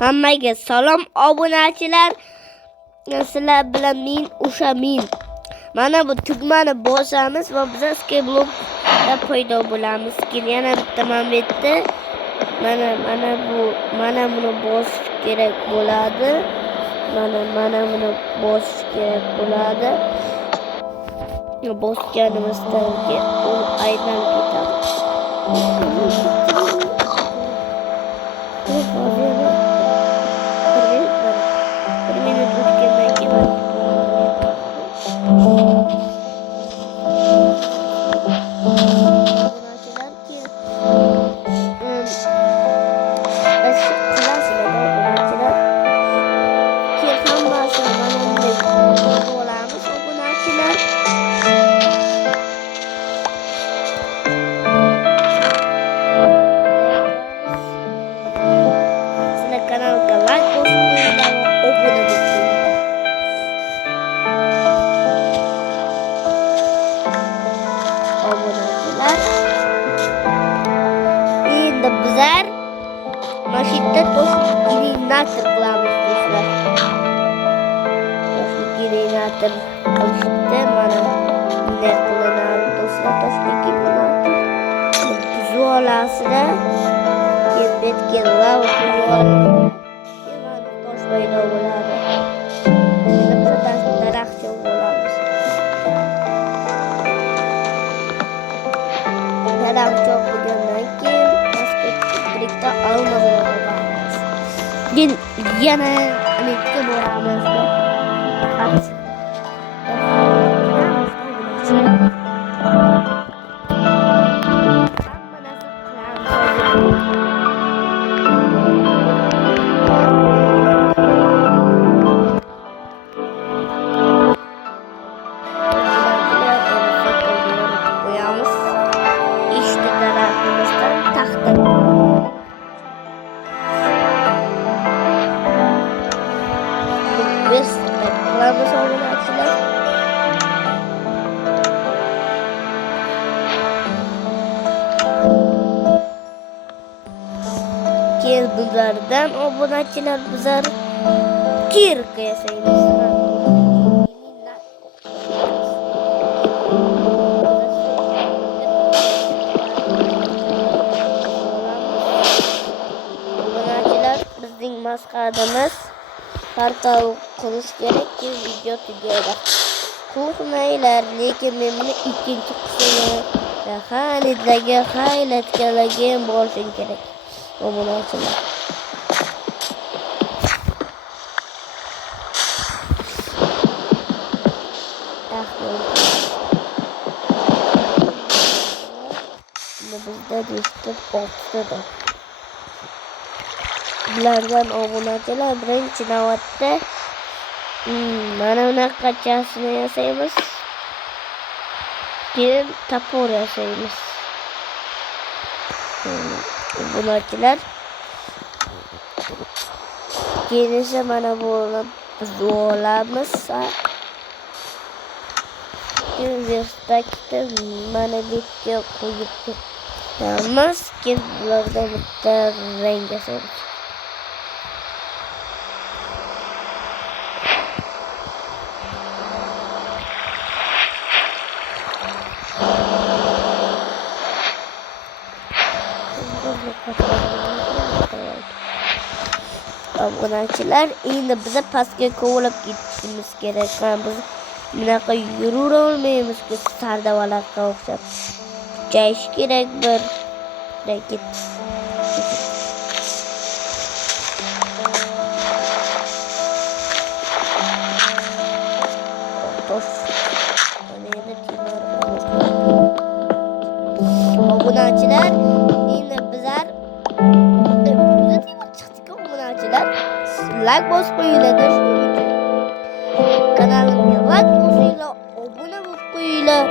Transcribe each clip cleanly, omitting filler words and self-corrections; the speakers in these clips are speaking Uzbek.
Hammaga salom obunachilar. Sizlar bilan men Ushamin. Mana bu tugmani bosamiz va biz Skyblockda paydo bo'lamiz. Yana bitta momentda mana buni bosish kerak bo'ladi. Mana buni bosish kerak bo'ladi. Bosganimizdan keyin u aylanib ketadi. Bir minut o'tgandan keyin kanalga like bosib qo'yinglar va obuna bo'linglar. Obunachilar. Endi bizlar mashina toshli generator qilamiz do'stlar. Toshli generator qilishda mana bunday qilinadi do'stlar. Toshli generator vizualasida ketgan lava tosh paydo bo'ladi. Endi biz daraxtcha bo'lamiz. Daraxtcha bo'lgandan keyin birlikda almazni olamiz. Yana elekka boramiz. Bunlardan obunachilar bizlar kirka yasaymiz. Obunachilar bizning masqadimiz portal qurish kerak ki video tugaydi. Qo'rqmanglar, lekin men buni ikkinchi qismida haylatkalarga borishim kerak. Obunachilar. Bizda do'stlar ortda. Bulardan obunachilar birinchi navbatda mana bunaqachasini yasaymiz. Keyin topor yasaymiz. Obunachilar. Keyin esa mana buni biz olamiz. Keyin verstakda mana bitga qo'yib ketamiz. Keyin bulardan bitta rang yasaymiz. Obunachilar, endi biz pastga kovlab ketishimiz kerak. Biz bunaqa yura olmaymiz ki sardavalarga o'xshab. Kuchayish kerak bir raket. Obunachilar, endi bizlar like bosib qo'yinglar do'stlar. Kanalimga like bosinglar, obuna bo'lib qo'yinglar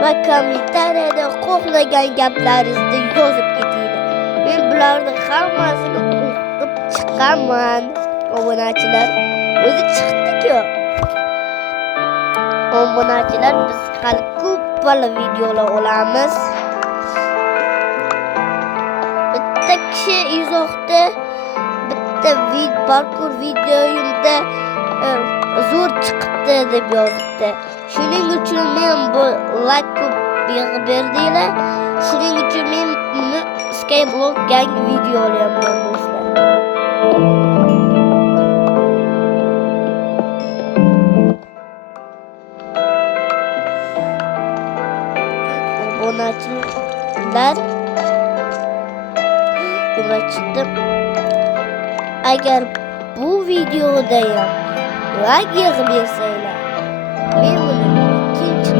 va kommentariyada xohlagan gaplaringizni yozib ketinglar. Men bularning hammasini o'qib chiqaman. Obunachilar, o'zi chiqdi-ku. Obunachilar, biz hali ko'p bala videolar olamiz. Bitta kishi izohda bitta parkur videoyimda zo'r chiqibdi deb yozibdi. Shuning uchun men bu like ko'p berdinglar. Shuning uchun men buni Skyblock yangi video olyapman do'stlar. Obunachilar chiqdim. Agar bu videoda ham like yig'ib bersanglar, men buni ikkinchi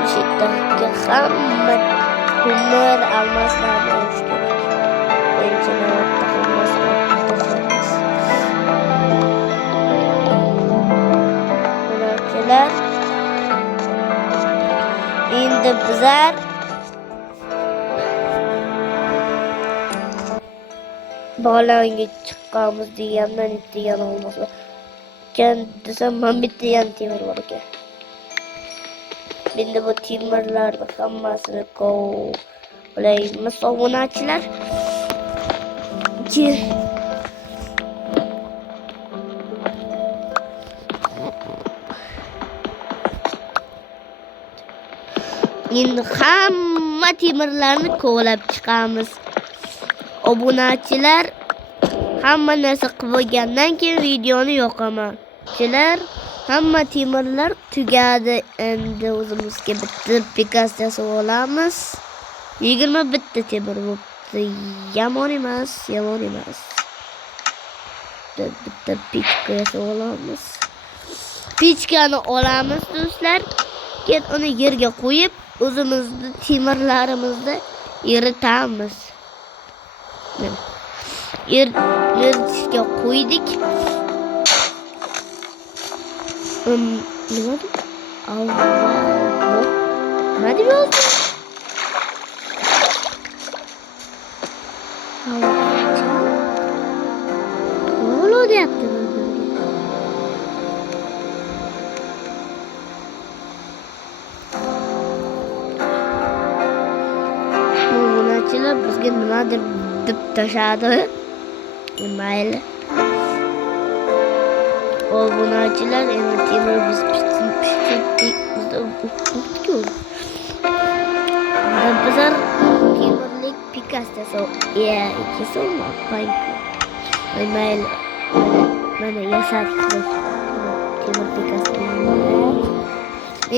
qismga hamma ko'mir almaslarni olish kerak. Birinchi navbatda hammasini tashlaymiz. Bunachilar endi bizlar bolanga chiqqanmiz degandan degan olmasa ekan desam, men bitta ham temir bor ekan. Endi bu temirlarni hammasini kovlaymiz obunachilar. Endi hamma temirlarni kovlab chiqamiz. Obunachilar, hamma narsa qilib bo'lgandan keyin videoni yoqaman. Hamma temirlar tugadi. Endi o'zimizga bitta pikas jasib olamiz. 21 ta temir bo'libdi. Yomon emas. Bitta pichka jasib olamiz. Pichkani olamiz do'stlar. Keyin uni yerga qo'yib, o'zimizni temirlarimizni eritamiz. Eritishga qo'ydik. Nima deb? Nima deb yozdi? Nima deyapti bizga? Obunachilar bizga nimadir deb tashadi. Mayli. Obunachilar endi temir biz bizlar temirlik pikas jasab ikkiso'm bank. Mayli. Mana yasadik temir pikas.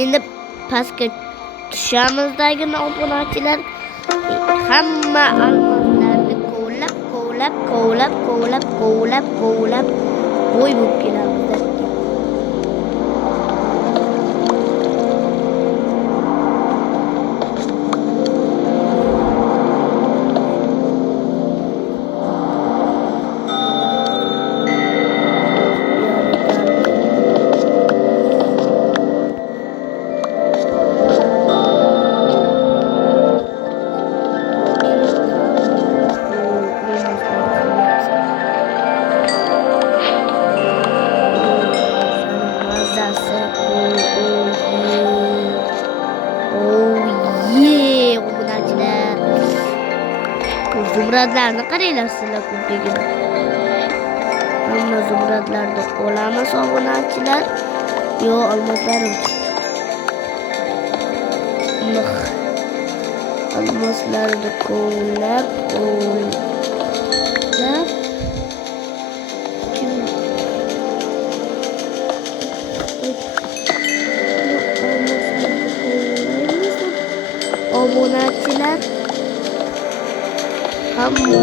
Endi pastga tushamizdagi obunachilar hamma almaslarni kovlab bo'y bo'lib kelamiz. Zumradlarni qaranglar sizlar ko'pligini. Hamma zumradlarni olamiz obunachilar. Yo, olmaslarim almaslarni kovlab obunachilar hamma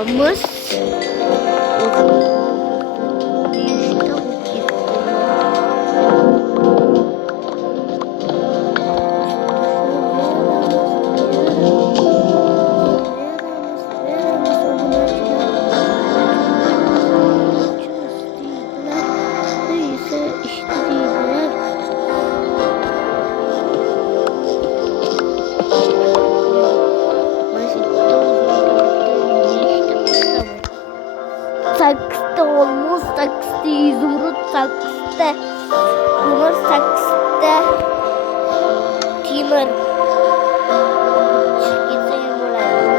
olamiz. Saksıda olmuş, saksıda izumrut, saksıda kumar, saksıda timur. Gitseyim olayım.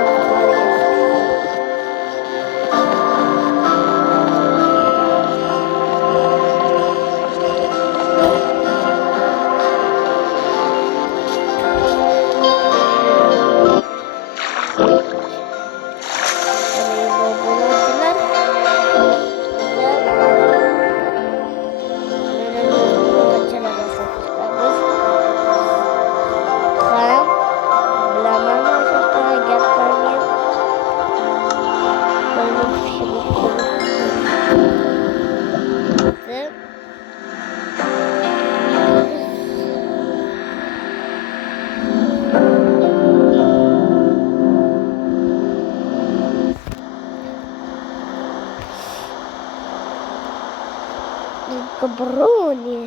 Каброни.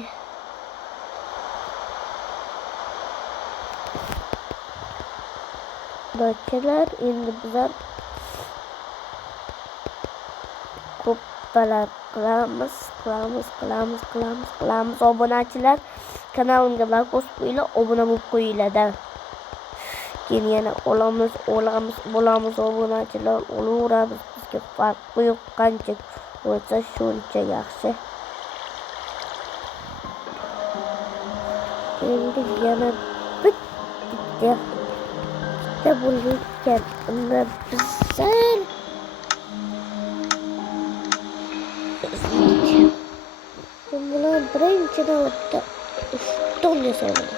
Doçalar endi bizlar kupalar qilamiz. Obunachilar kanalimga like bosib qo'yinglar, obuna bo'lib qo'yinglar. Keyin yana olamiz obunachilar olaveramiz. Bizga farqi yo'q, qancha bo'lsa shuncha yaxshi. Endi yana bitta bo'layotgan unda bizlar bular birinchi navbatda ustun yasaladi.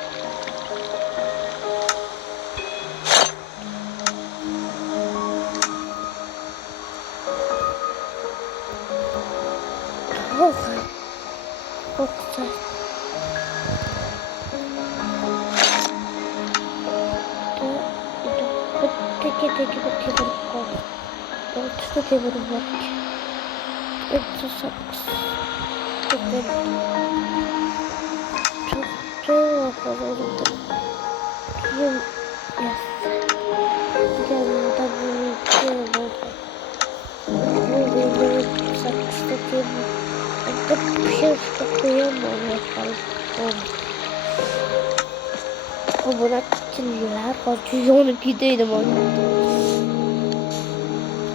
Obunachilar hozir yonib ketaydi mana.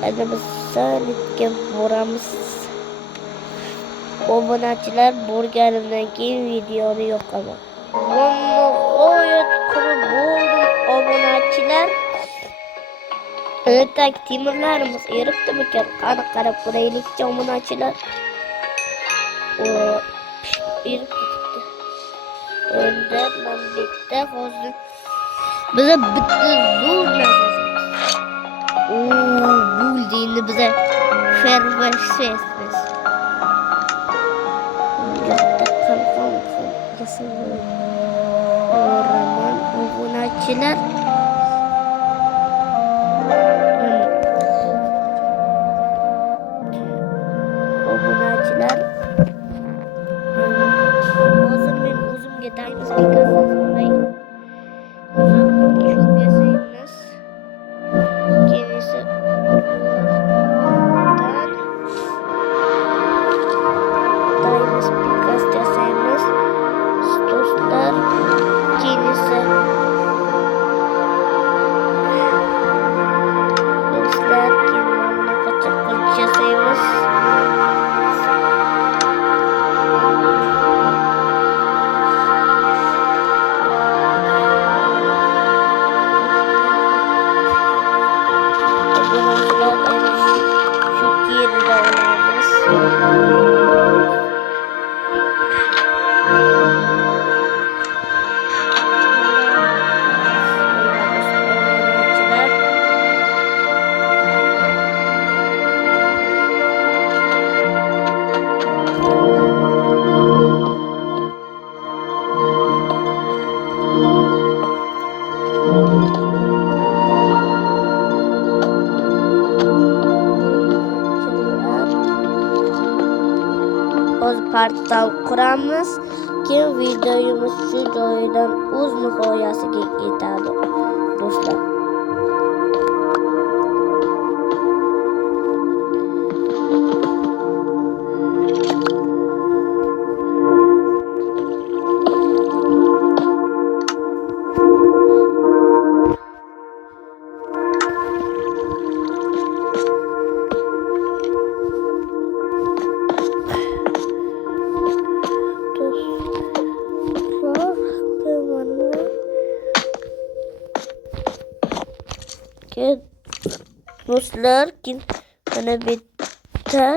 Endi biz sanitga boramiz. Obunachilar borganimdan keyin videoni yoqaman. Nihoyat qilib bo'ldim obunachilar. Tak timurlarimiz eribdimikan? Qani qarab ko'raylik obunachilar. Erib ketibdi. Unda men bitta hozir biza bitta zo'r narsasi. Bo'ldi endi biza fervashimiz. Bitta qalqon yasamaydi. O'raman obunachilar. Obunachilar. Hozir men o'zimga tayinli qilay. Çok yasayınız. Kendisi Daimız Pikas yasayınız. Stoslar kendisi Dostlar kendine kaçak yasayınız. portal quramiz. Keyin videomiz shu joydan o'z nihoyasiga yetadi do'stlar. Do'stlar, mana bitta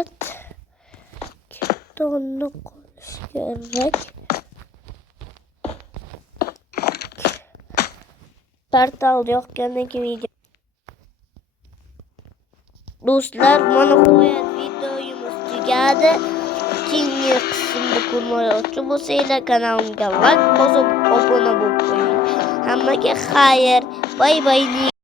tonni qolish kerak. Portal yoqqandan keyin video. Do'stlar, mana qo'yat videomiz tugadi. Keyingi qismda ko'rmoqchi bo'lsanglar, kanalimga like bosib obuna bo'lib qo'ying. Hammaga xayr. Bay bay.